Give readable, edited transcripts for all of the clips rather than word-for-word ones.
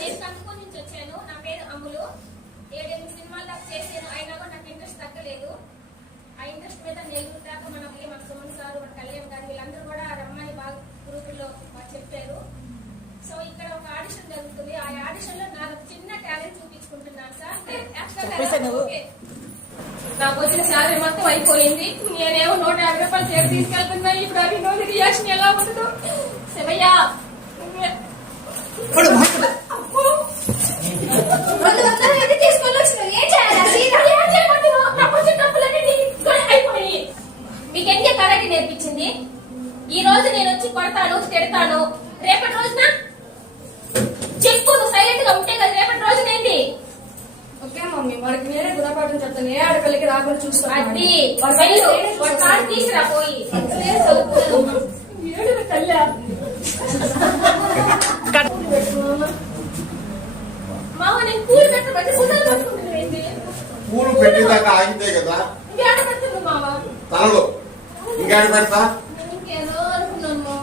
నేను కందుకూరు నుంచి వచ్చాను. నా పేరు అమ్ములు. 7 సినిమాలు దాకా చేశాను. అయినా కూడా నాకు ఇంట్రెస్ట్ తగ్గలేదు. ఆ ఇంట్రెస్ట్ మీద నెల్లూరు దాకా మన సుమన్ సార్, మన కళ్యాణ్ గారు వీళ్ళందరూ కూడా రమ్మని బాగా గ్రూపుల్లో చెప్పారు. సో ఇక్కడ ఒక ఆడిషన్ జరుగుతుంది. ఆ ఆడిషన్ లో నాకు చిన్న టాలెంట్ చూపించుకుంటున్నాను సార్. నాకు వచ్చిన శాలరీ మొత్తం అయిపోయింది. నేనేమో 150 రూపాయలు చేసి తీసుకెళ్తున్నా. ఇప్పుడు అది నోటి రియాక్షన్ ఎలా ఉంటుందో శివయ్య. మీకెందుకే కరాటే నేర్పించింది? ఈ రోజు నేను వచ్చి కొడతాను, తిడతాను. రేపటి రోజున చెప్పు, నువ్వు సైలెంట్ గా ఉంటే కదా రేపటి రోజునేంటి? ఓకే మమ్మీ, వాడికి నేనే గుణపాఠం చెప్తాను. ఏ ఆడపిల్లకి రాకుండా చూస్తాను. అది తీసుకురా పోయి మామ. నేను పూలు పెట్టబట్టి సుధాలు పట్టుకుంటుంది. పూలు పెట్టేదాకా ఆగితే కదా ఇంకేడ పెడుతుంది మామ? తనలో ఇంకేడ పెడతా ఇంకేదో అనుకున్నాను.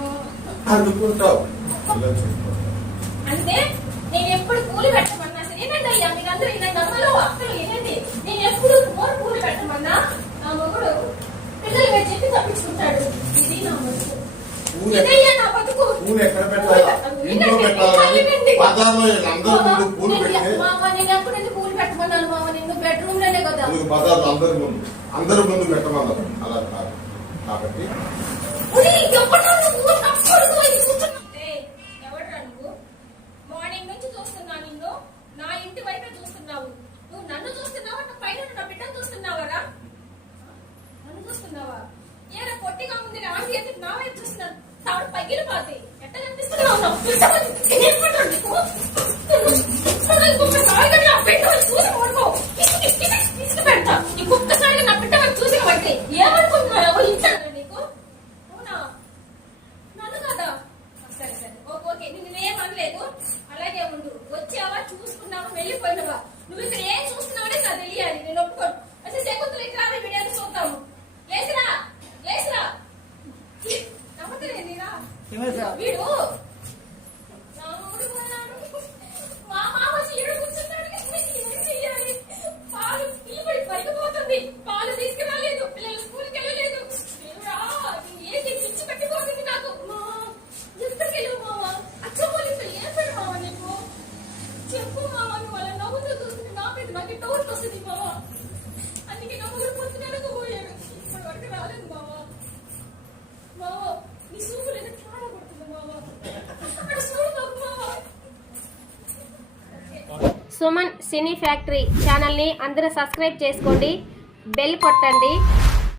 అనుకుంటావు అంటే నేను ఎప్పుడు పూలు పెట్టమన్నా సరే ఏంటంటే అయ్యా మీరందరూ ఇలా నమ్మలో అక్కలు ఏంటండి, నేను ఎప్పుడు పూలు పెట్టమన్నా నా మొగుడు పిల్లలు చెప్పి తప్పించుకుంటాడు. ఇది నా మొగుడు. ఇదయ్యా నా బతుకు. పూలు ఎక్కడ పెట్టాలా? ఇంట్లో పెట్టాలి. బజార్లో అందరూ ముందు పూలు పెట్టి మామ నేను ఎప్పుడు ఎందుకు పూలు పెట్టమన్నాను మామ? నేను బెడ్రూమ్ లోనే కదా. బజార్లో అందరూ ముందు పెట్టమన్నారు. అలా కాదు కాబట్టి ఎవడ్రా నువ్వు? మార్నింగ్ నుంచి చూస్తున్నా నిన్ను. నా ఇంటి వైపే చూస్తున్నావు. నువ్వు నన్ను చూస్తున్నావా? పైన నా బిడ్డను చూస్తున్నావరా? నన్ను చూస్తున్నావా? ఏరా పొట్టిగా ఉంది ఆంటీ అంటే నా వైపు చూస్తున్నాను. తాడు పగిలిపోతాయి. ఎట్లా కనిపిస్తున్నావు? పెడతా ఇంకొకసారిగా నా బిడ్డ వైపు చూసి పడితే ఏమనుకుంటున్నావు? ఇంటాను నీకు. అవునా? నన్ను కదా. సరే సరే ఓకే, నేనేం అనలేదు. అలాగే ఉండు. వచ్చావా, చూసుకున్నావా, వెళ్ళిపోయినావా? నువ్వు ఇక్కడ ఏం చూస్తున్నావనే నాకు తెలియాలి. నేను ఒప్పుకోను. అసలు శకుంతలు ఇక్కడ వీడియోని చూద్దాము. లేచిరా లేచిరా. నమ్మకలేదురా వీడు. నా ఊరు పోయినాడు. మా మామ చీడు కూర్చున్నాడు. ఏం చెయ్యాలి? పాలు పిల్లపడి పడిపోతుంది. పాలు తీసుకురాలేదు. పిల్లలు స్కూల్కి వెళ్ళలేదు. ఏంటి పిచ్చి పెట్టిపోతుంది నాకు. ఎక్కడికి వెళ్ళవు మామ? అచ్చమ్మోలింత ఏం పెడు మామ నీకు? చెప్పు మామ. నువ్వు వాళ్ళ నవ్వుతూ చూస్తుంది నా మీద నాకు డౌట్ వస్తుంది మామ. అందుకే నా ఊరు పొద్దునకు పోయాడు. ఇప్పటి వరకు రాలేదు మామ. మామ నీ సూపులు ఎంత చాలా కొడుతుంది మామ. అక్కడ చూడు మామ. సుమన్ సినీ ఫ్యాక్టరీ ఛానల్ని అందరూ సబ్స్క్రైబ్ చేసుకోండి, బెల్ కొట్టండి.